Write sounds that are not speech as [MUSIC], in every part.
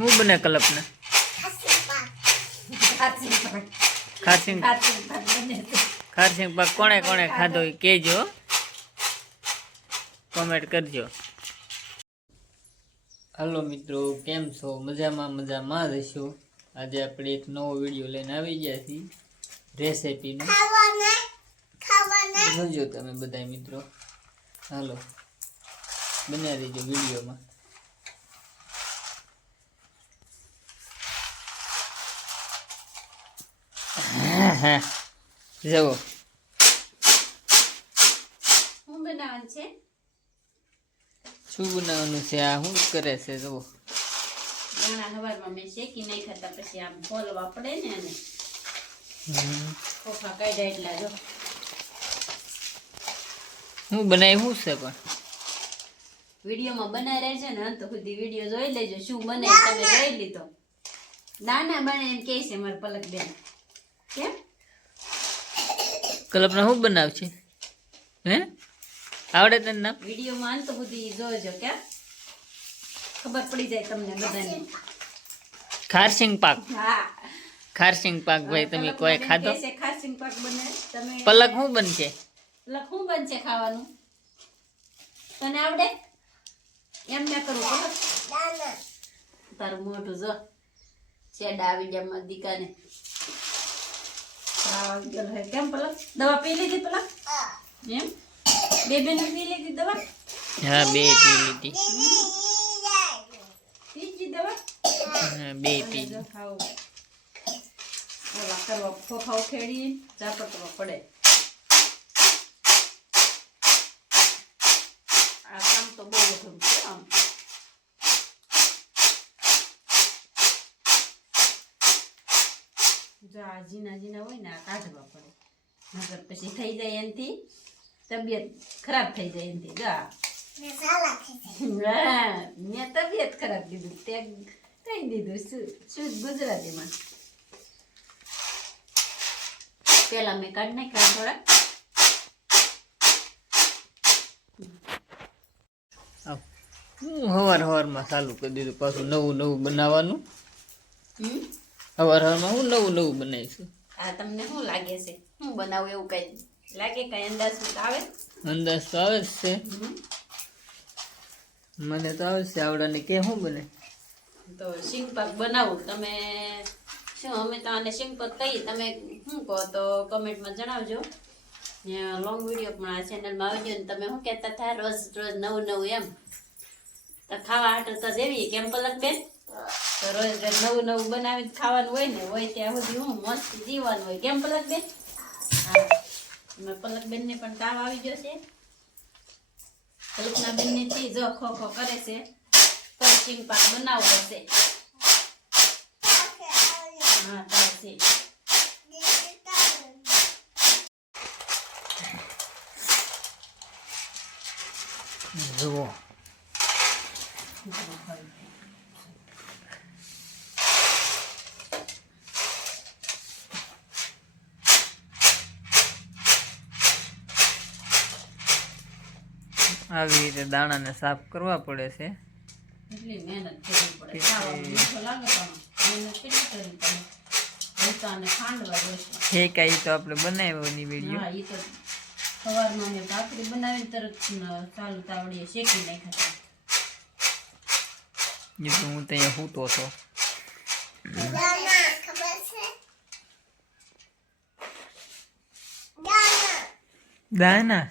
હું બને કલ્પના? ખારસિંગ ખારસિંગ પાક કોણે કોણે ખાધો એ કહેજો. કોમેન્ટ કરજો. હાલો મિત્રો, કેમ છો? મજામાં મજામાં જ હશો? આજે આપણે એક નવો વીડિયો લઈને આવી ગયા છીએ. રેસેપીનો. જોજો તમે બધા મિત્રો. હાલો, બનાવી દેજો વિડીયોમાં. જવો હું બનાવવાનું છે? શું બનાવવાનું છે? આ શું કરે છે? જુઓ. દાણા હવારમાં મેં શેકી નહીં ખાતા પછી આમ ફોલવા પડે ને અને ખોખા કાઢ્યા એટલા જો. હું બનાવ્યું છે પણ? વિડીયોમાં બનાવી રહેજો ને અંત સુધી વીડિયો જોઈ લેજો શું બને તમે જોઈ લીધો. નાના બને એમ કહે છે મારે પલક બેન કેમ? કલ્પના શું બનાવશે? હે? આવડે તને નામ વિડીયોમાં અંત સુધી જોજો કે. ખબર પડી જાય તમને બધાને. ખારસિંગ પાક. હા. ખારસિંગ પાક ભાઈ તમે કોઈ પલક ખાધો? ખાસીમ પાક બને. તમે પલક શું બનશે? પલક શું બનશે ખાવાનું? તને આવડે? એમ ના કરું પલક. તારું મોઢું જો. છેડા આવી ગયા દીકાને. કેમ પલક દવા પી લીધી પલક એમ? બે બેન પી લીધી દવા? હા બે પી લીધી. પીજી દવા? હા, બે પી. ઓલા કરવા ફોફા ઉખેડી ઝાપટવા પડે. આ કામ તો બહુ છે આમ જો આ ઝીણા ઝીણા હોય ને આ કાઢવા પડે. નગર પછી થઈ જાય એનાથી તબિયત ખરાબ થઈ જાય એનાથી. જો. હા, મેં તબિયત ખરાબ કીધું. તે કહી દીધું? શું શું ગુજરાતીમાં? પેલા મેં કાઢ નાખ્યા થોડા. આવ. હું હવાર હવારમાં ચાલુ કરી દીધું પાછું નવું નવું બનાવવાનું. હમ? હવારમાં હું નવું નવું બનાવીશું આ તમને શું લાગે છે? હું બનાવું એવું કઈ લાગે કઈ અંદાજ આવે? અંદાજ તો આવે જ છે. મને તો આવે છે આવડાને કે શું બને તો સિંગપાક બનાવું. તમે શું અમે તો આને સિંગપાક કહીએ. તમે શું કહો તો કમેન્ટમાં જણાવજો. લોંગ વીડિયો પણ આ ચેનલમાં આવજો ને તમે શું કહેતા થાય રોજ રોજ નવું નવું એમ. તો ખાવા હાટું તો જેવી કેમ પલક બેન? તો રોજ રોજ નવું નવું બનાવીને ખાવાનું હોય ને હોય ત્યાં સુધી હું મસ્ત જીવવાનું હોય. કેમ પલક બેન હા. અમે પલક બેનને પણ તાવ આવી જશે કલ્પના બેનની થી જો ખો ખો કરે છે પશ્ચિમ પાક બનાવવો છે. હા ચાલશે જુઓ. આવી રીતે દાણાને સાફ કરવા પડે છે. એટલી મહેનત કરવી પડે. ખાવામાં મીઠો લાગે પણ મહેનત કેટલી કરવી પડે? ભૂસા અને ખાંડવા જોઈશે છે કાંઈ તો આપણે બનાવ્યોની વીડિયો તો સવારમાં મેં ભાખરી બનાવીને તરત ચાલુ તાવડીએ શેકી નાખ્યા એ તો હું ત્યાં સૂતો છો. દાના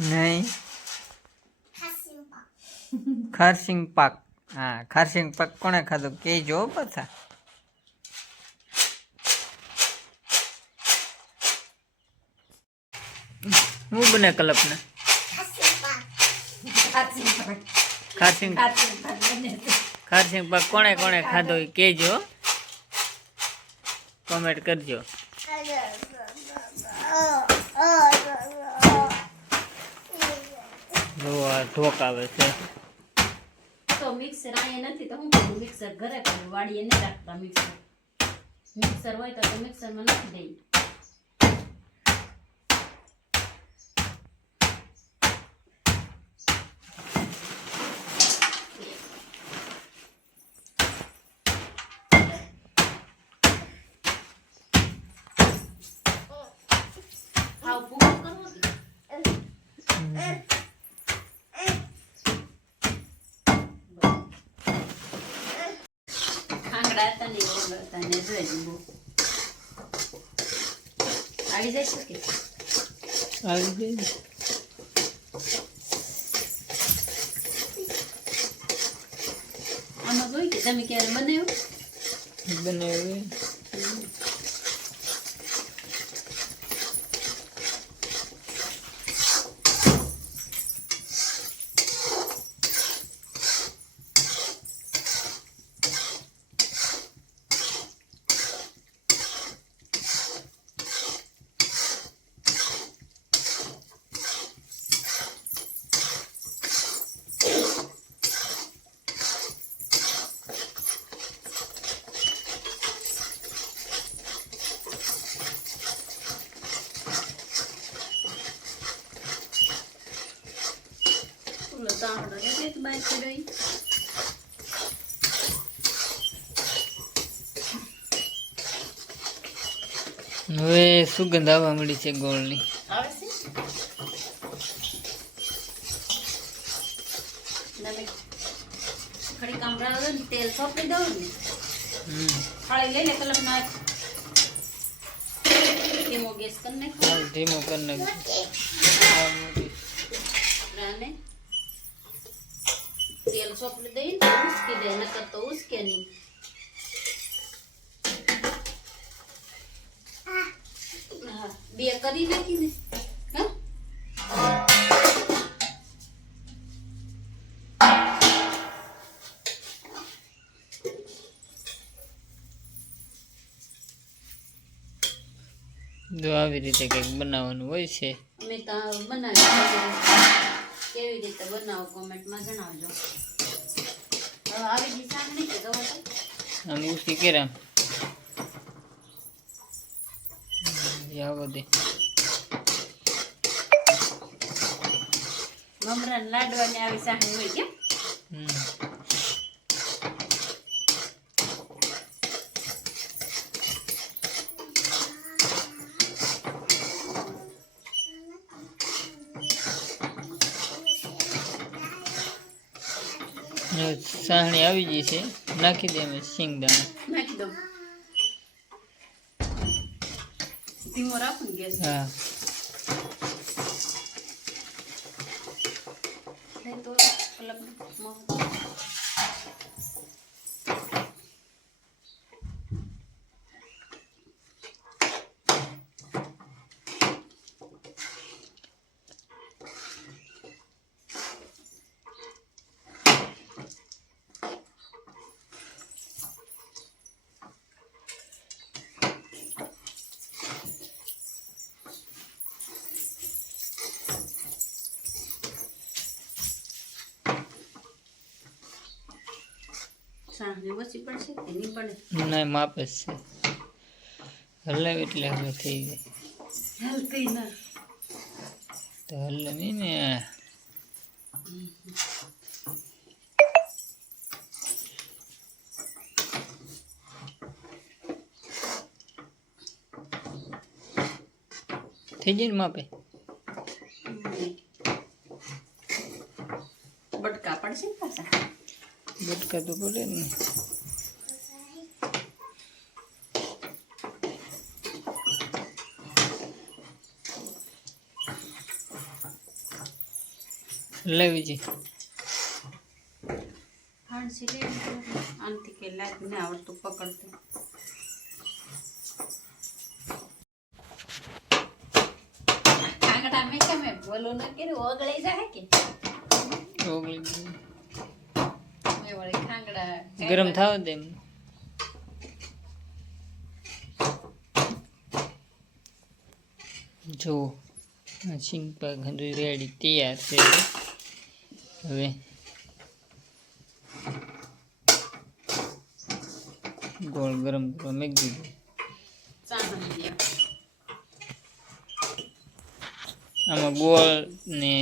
નહીં ખારસિંગ પાક હા ખારસિંગ પાક કોણે ખાધો કહેજો જો પાછા હું બને કલ્પના ખારસિંગ ખારસિંગ પાક કોણે કોણે ખાધો એ કહેજો કોમેન્ટ કરજો. ઢોક આવે છે. તો મિક્સર આય નથી તો હું કરું મિક્સર ઘરે કરું વાડીએ નહીં રાખતા મિક્સર મિક્સર હોય તો મિક્સરમાં નથી દઈ Mm. વગાડતા ને વગાડતા ને જોઈ બહુ આવી જાય શકે આવી ગઈ આમાં જોઈ કે તમે ક્યારે બનાવ્યું બનાવી ઓલો તાંબડો જ બહાર હવે સુગંધ આવવા મળી છે ગોળની? તેલ સોંપી દઉં ને થાળી લઈ કલમ નાખ ધીમો ગેસ કરી નાખો. ધીમો કરી તેલ સોપડી દઈ ને ઉસકી દે નકર તો ઉસકે નહીં. બે કરી નાખી ને. જો આવી રીતે કંઈક બનાવવાનું હોય છે. અમે તો બનાવી કેવી રીતે બનાવો કોમેન્ટમાં જણાવજો. ઉસી કેરામ આવો દે. મમરા લાડવાની આવી સાંકળી હોય કે હમ. સાહણી આવી ગઈ છે. નાખી દે અમે સિંગદાણા નાખી દઉં. ધીમો રાખો ને ગેસ. હા. નહીં તો અલગ ઓછી પડશે કે નહીં પડે ના માપ જ છે. હલાવ એટલે હવે થઈ જાય ના. તો હલે નહીં ને. થઈ જાય ને માપે બટકા પડશે ને પાછા બટકા તો પડે ને લેવી છે હાંસી લે આનથી કે લાગ ને આવડતું પકડતું કાંકડા મેં કેમ બોલો ના કર્યું? ઓગળી જાય કે? ઓગળી. ગરમ થાવ દે જો સિંગ પાક રેડી તૈયાર છે. હવે ગોળ ગરમ કરવા મેં દીધું. આમાં ગોળ ને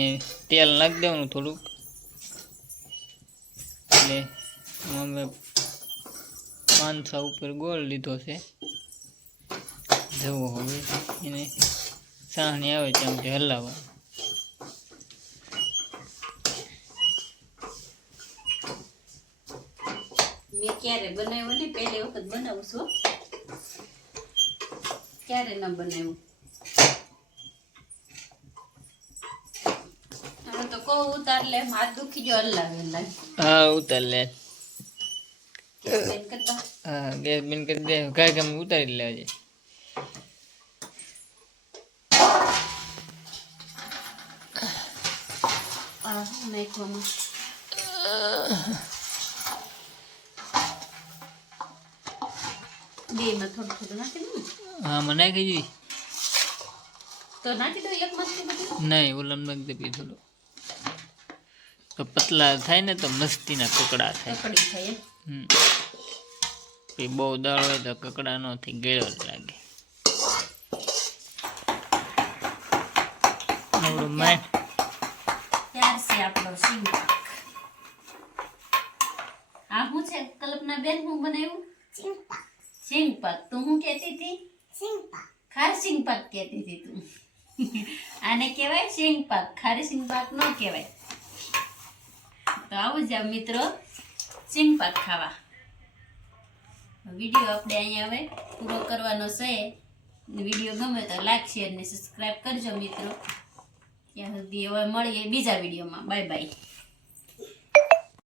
તેલ નાખી દેવાનું થોડુંક. એટલે આમાં મેં ઉપર ગોળ લીધો છે. જવો હવે એને સાહણી આવે ત્યાંથી હલાવવા. મેં ક્યારે બનાવ્યો ને પહેલી વખત બનાવું છું. ક્યારે ના બનાવ્યું? હવે તો કહું ઉતાર લે. હાથ દુખી ગયો અલ્લાહ હા ઉતાર લે. હા ગેસ બંધ કરી દે કાંઈ કામ ઉતારી લેજે. હા મને નાખી જોઈ તો નાખી દઉં એક મસ્તી નહીં ઓલમ નાખી દે થોડું. તો પતલા થાય ને તો મસ્તીના કકડા થાય. થાય હમ. પછી બહુ દાળ હોય તો કકડા નો થઈ ગળ્યો જ લાગે સિંગ પાક આ હું છે? કલ્પના બેન હું બનાવ્યું? સિંગ પાક તું હું કહેતી હતી? ખાર સિંગ પાક કહેતી હતી તું. [LAUGHS] આને કહેવાય સિંગપાક. ખારી સિંગ પાક ન કહેવાય. તો આવું જાવ મિત્રો ચીનપાક ખાવા. વીડિયો આપણે અહીંયા હવે પૂરો કરવાનો છે. વીડિયો ગમે તો લાઈક, શેર ને સબસ્ક્રાઈબ કરજો મિત્રો. ત્યાં સુધી હવે મળીએ બીજા વિડીયોમાં. Bye bye.